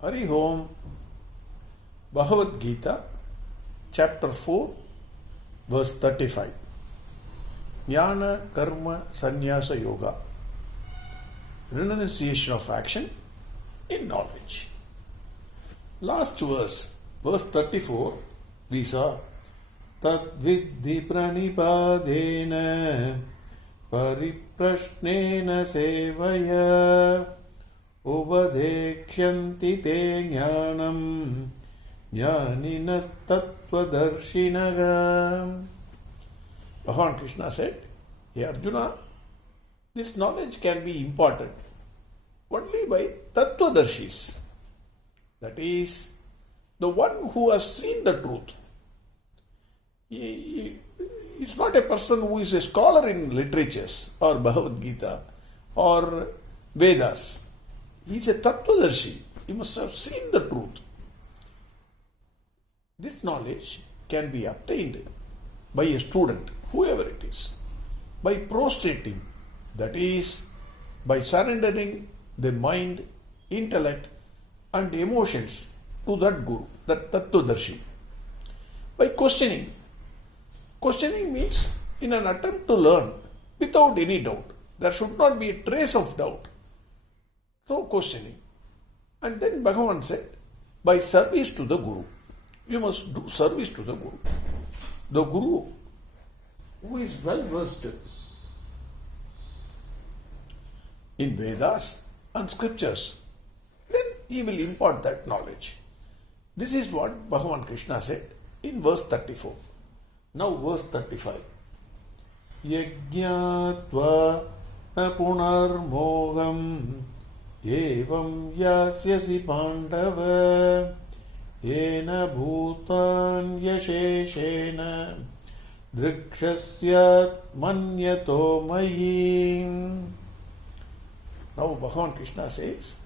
Hari Om. Bhagavad Gita Chapter 4 Verse 35. Jnana Karma Sannyasa Yoga. Renunciation of action in knowledge. Last verse, verse 34, we saw Tad Vidhi Pranipadena Pariprashnena Sevaya Ubadekshyanti Te Jnanam Jnaninas Tattvadarshinaga. Bhagavan Krishna said, Hey Arjuna, this knowledge can be imparted only by Tattvadarshis. That is, the one who has seen the truth. He is not a person who is a scholar in literatures or Bhagavad Gita or Vedas. He is a Tattvadarshi. He must have seen the truth. This knowledge can be obtained by a student, whoever it is, by prostrating, that is, by surrendering the mind, intellect and emotions to that Guru, that Tattvadarshi. By questioning. Questioning means in an attempt to learn without any doubt. There should not be a trace of doubt. So questioning. And then Bhagavan said, by service to the Guru. You must do service to the Guru. The Guru who is well versed in Vedas and scriptures, then he will impart that knowledge. This is what Bhagavan Krishna said in verse 34. Now verse 35. Yajñātva na punarmogam evam yasyasi pandava yena bhutan yasheshena drikshasyat manyato mayim. Now Bhagavan Krishna says,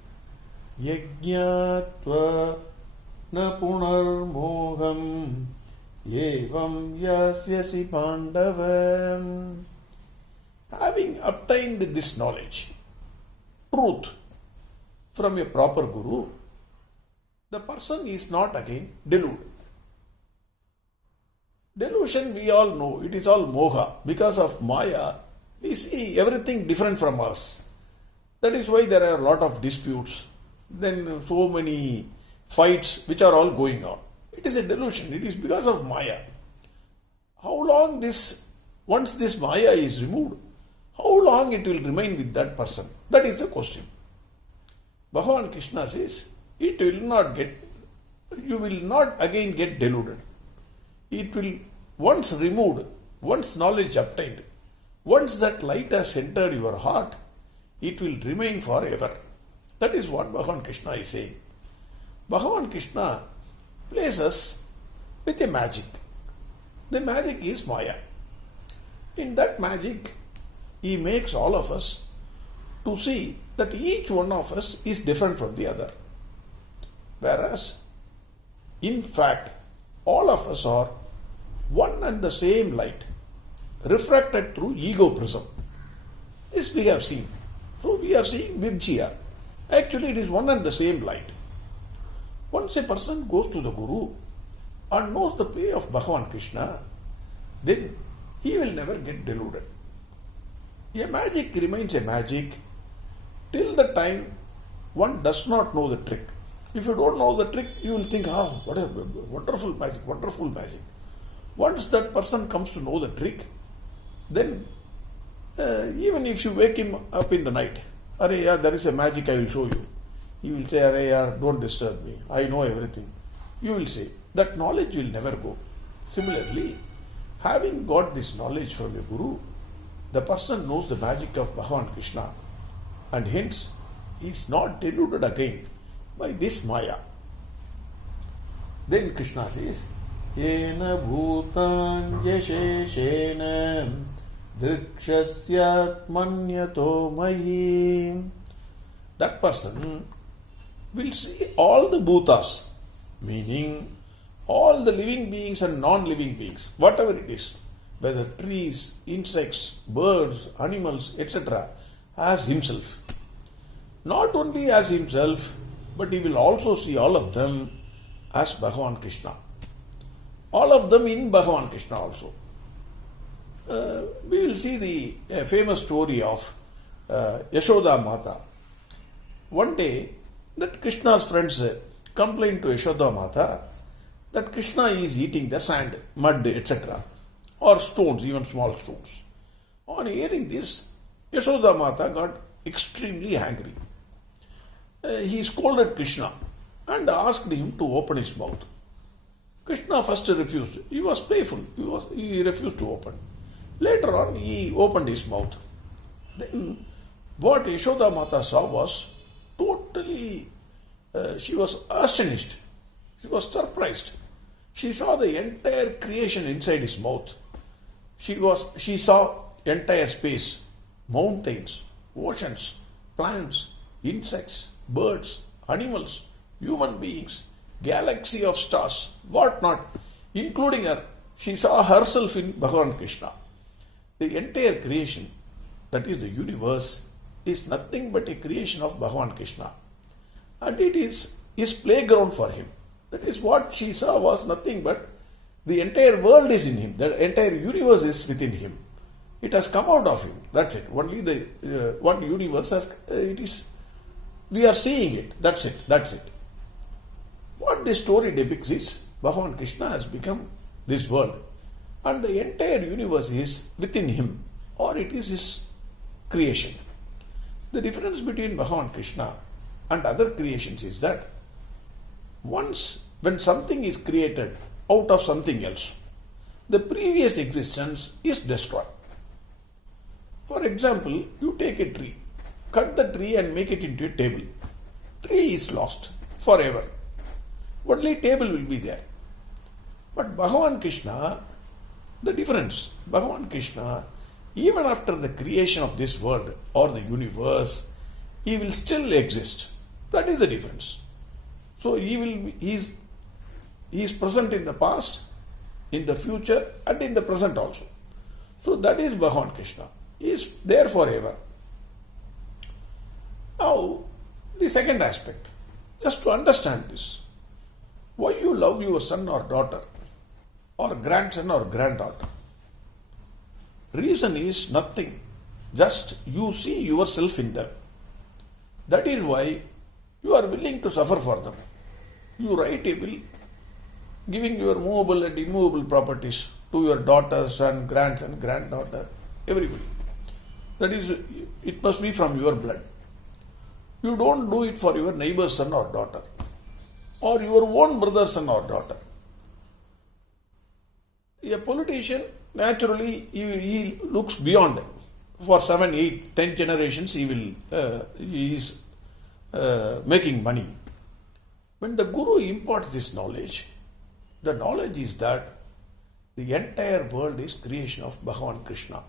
Yajñātva na punarmogam evam yasyasi pandavam. Having obtained this knowledge, truth, from a proper Guru, the person is not again deluded. Delusion, we all know, it is all moha. Because of Maya, we see everything different from us. That is why there are a lot of disputes, then so many fights which are all going on. It is a delusion. It is because of Maya. How long once this Maya is removed, how long it will remain with that person? That is the question. Bhagavan Krishna says, you will not again get deluded. It will, once removed, once knowledge obtained, once that light has entered your heart, it will remain forever. That is what Bhagavan Krishna is saying. Bhagavan Krishna places us with a magic. The magic is Maya. In that magic, he makes all of us to see that each one of us is different from the other. Whereas, in fact, all of us are one and the same light, refracted through ego prism. This we have seen. So we are seeing Vibjya. Actually, it is one and the same light. Once a person goes to the Guru and knows the play of Bhagavan Krishna, then he will never get deluded. A magic remains a magic till the time one does not know the trick. If you don't know the trick, you will think, what a wonderful magic, wonderful magic. Once that person comes to know the trick, then even if you wake him up in the night, there is a magic I will show you. He will say, don't disturb me. I know everything. You will say, that knowledge will never go. Similarly, having got this knowledge from a Guru, the person knows the magic of Bhagavan Krishna and hence is not deluded again by this Maya. Then Krishna says, Yena bhutan yasheshena drikshasyat manyato mayim. That person will see all the bhutas, meaning all the living beings and non-living beings, whatever it is, whether trees, insects, birds, animals, etc., as himself. Not only as himself, but he will also see all of them as Bhagavan Krishna. All of them in Bhagavan Krishna also. We will see the famous story of Yashoda Mata. One day, that Krishna's friends complained to Yashoda Mata that Krishna is eating the sand, mud, etc. or stones, even small stones. On hearing this, Yashoda Mata got extremely angry. He scolded Krishna and asked him to open his mouth. Krishna first refused. He was playful. He refused to open. Later on, he opened his mouth. Then, what Yashoda Mata saw was totally, she was astonished. She was surprised. She saw the entire creation inside his mouth. She saw entire space, mountains, oceans, plants, insects, birds, animals, human beings, galaxy of stars, what not, including her. She saw herself in Bhagavan Krishna. The entire creation, that is the universe, is nothing but a creation of Bhagavan Krishna. And it is his playground for him. That is what she saw was nothing but the entire world is in him. The entire universe is within him. It has come out of him. That's it. Only the one universe has, it is, we are seeing it. That's it. That's it. What this story depicts is Bhagavan Krishna has become this world. And the entire universe is within him, or it is his creation. The difference between Bhagavan Krishna and other creations is that once when something is created out of something else, the previous existence is destroyed. For example, you take a tree, cut the tree and make it into a table. Tree is lost forever. Only table will be there. But Bhagavan Krishna, the difference, Bhagavan Krishna, even after the creation of this world or the universe, he will still exist. That is the difference. So he is present in the past, in the future, and in the present also. So that is Bhagavan Krishna. He is there forever. Now, the second aspect, just to understand this, why you love your son or daughter, or grandson or granddaughter. Reason is nothing, just you see yourself in them. That is why you are willing to suffer for them. You write a will, giving your movable and immovable properties to your daughter, son, grandson, granddaughter, everybody. That is, it must be from your blood. You don't do it for your neighbor's son or daughter, or your own brother's son or daughter. A politician, naturally, he looks beyond. For 7, 8, 10 generations, he is making money. When the Guru imparts this knowledge, the knowledge is that the entire world is creation of Bhagavan Krishna.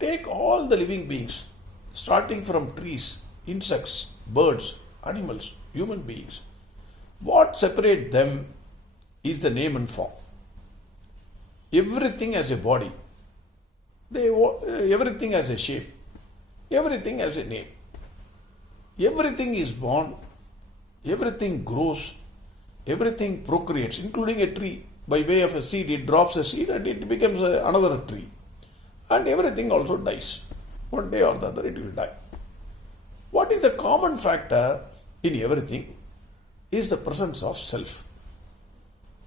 Take all the living beings, starting from trees, insects, birds, animals, human beings. What separates them is the name and form. Everything has a body. Everything has a shape. Everything has a name. Everything is born. Everything grows. Everything procreates, including a tree. By way of a seed, it drops a seed and it becomes another tree. And everything also dies. One day or the other it will die. What is the common factor in everything is the presence of self.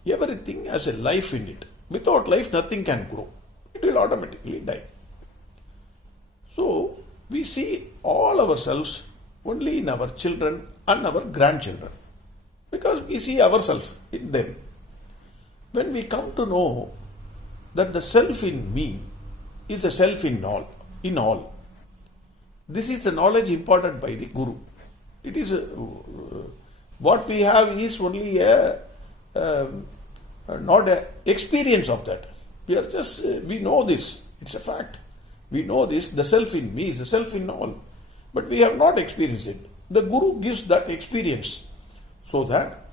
Everything has a life in it. Without life, nothing can grow. It will automatically die. So, we see all ourselves only in our children and our grandchildren, because we see ourselves in them. When we come to know that the self in me is the self in all, this is the knowledge imparted by the Guru. It is what we have is only not an experience of that. We know this. It's a fact. We know this. The self in me is the self in all. But we have not experienced it. The Guru gives that experience so that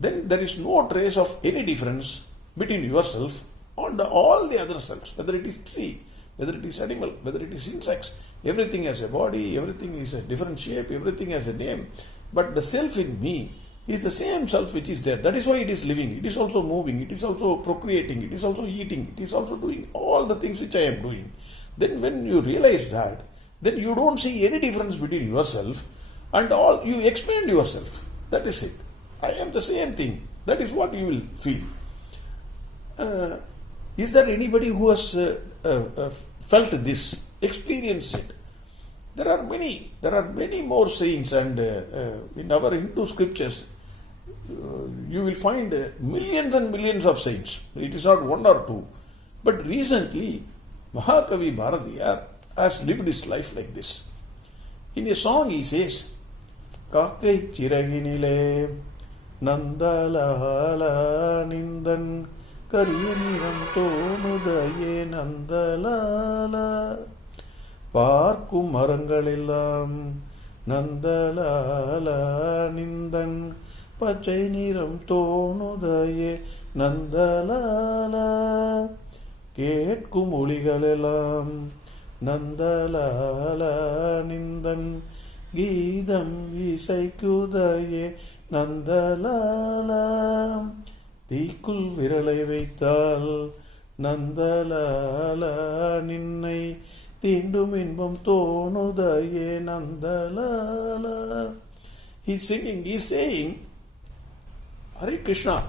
then there is no trace of any difference between yourself and all the other selves, whether it is tree, whether it is animal, whether it is insects. Everything has a body, everything is a different shape, everything has a name. But the self in me is the same self which is there. That is why it is living. It is also moving. It is also procreating. It is also eating. It is also doing all the things which I am doing. Then when you realize that, then you don't see any difference between yourself and all. You expand yourself. That is it. I am the same thing. That is what you will feel. Is there anybody who has felt this, experienced it? There are many more sayings, and in our Hindu scriptures, you will find millions and millions of sayings. It is not one or two. But recently, Mahakavi Bharatiya has lived his life like this. In a song he says, Kakkai chiraginile Nandalala Nindan Kariyaniram Tonudaye Nandalala Parkum Marangalillam Nandalala Nindan Pachai Niram Tonudaye Nandalala Ketkum Uligalillam Nandalala Nindan Gidam Visaykudaye Nandalala Tikul Viralai Vaital Nandalala Ninnai Tindum Inbam Tonudaye Nandalala. He's singing, he's saying, Hare Krishna,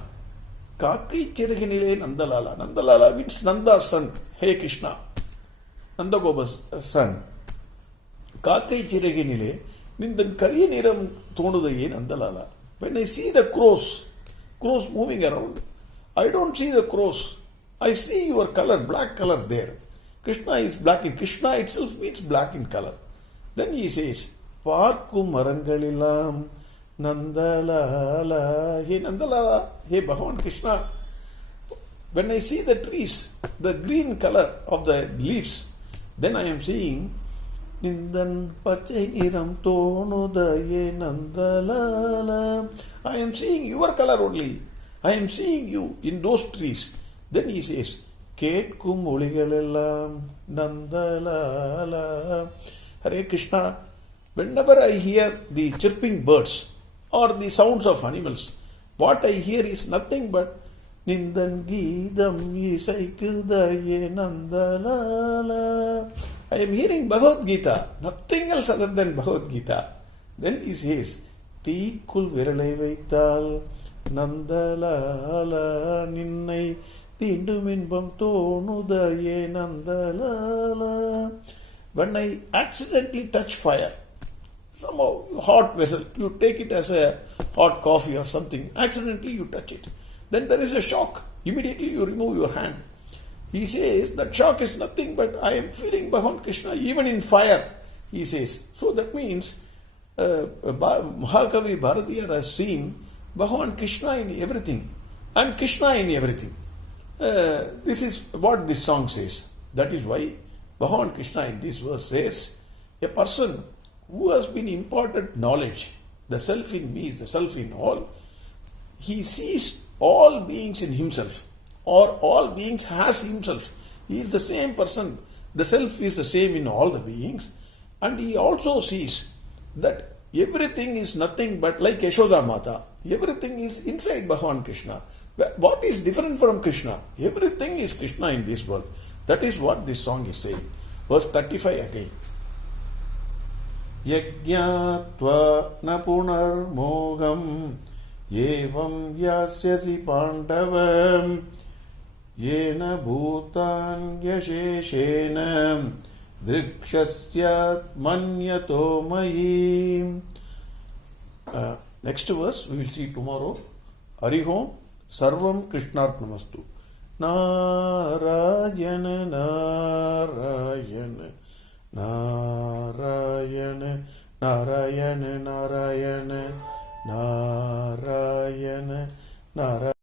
Kaki Chiraginile Nandalala. Nandalala means Nanda's son. Hey Krishna, Nanda Gopa's son. Kaki Chiraginile Nindan Kariyaniram Tonudaye Nandalala. When I see the crows moving around, I don't see the crows. I see your color, black color there. Krishna is black in. Krishna itself means black in color. Then he says, Parkum Marangalilam Nandalala. Hey Nandalala, hey Bhagavan Krishna. When I see the trees, the green color of the leaves, then I am seeing Nindan Pachai Niram Tonudaye Nandalala. I am seeing your color only. I am seeing you in those trees. Then he says, Ketkum Uligalellam Nandalala. Hare Krishna, whenever I hear the chirping birds or the sounds of animals, what I hear is nothing but Nindan Gidam Isaikudaye Nandalala. I am hearing Bhagavad Gita, nothing else other than Bhagavad Gita. Then he says, Tikul Viralai Vaital Nandalala Ninnai Tinduminbam Tonudaye Nandalala. When I accidentally touch fire, somehow hot vessel, you take it as a hot coffee or something, accidentally you touch it. Then there is a shock. Immediately you remove your hand. He says that shock is nothing but I am feeling Bhagavan Krishna even in fire, he says. So that means Mahakavi Bharatiya has seen Bhagavan Krishna in everything and Krishna in everything. This is what this song says. That is why Bhagavan Krishna in this verse says, a person who has been imparted knowledge, the self in me is the self in all, he sees all beings in himself, or all beings has himself. He is the same person. The self is the same in all the beings. And he also sees that everything is nothing but like Yashoda Mata. Everything is inside Bhagavan Krishna. What is different from Krishna? Everything is Krishna in this world. That is what this song is saying. Verse 35 again. Yajñātva na punar mogam yevam yasyasi pandavam Yena bhutan yasheshena drikshasyat manyato mayim. Next verse we will see tomorrow. Arihom sarvam krishnarpnamastu. Narayana Narayana Narayana Narayana Narayana Narayana Narayana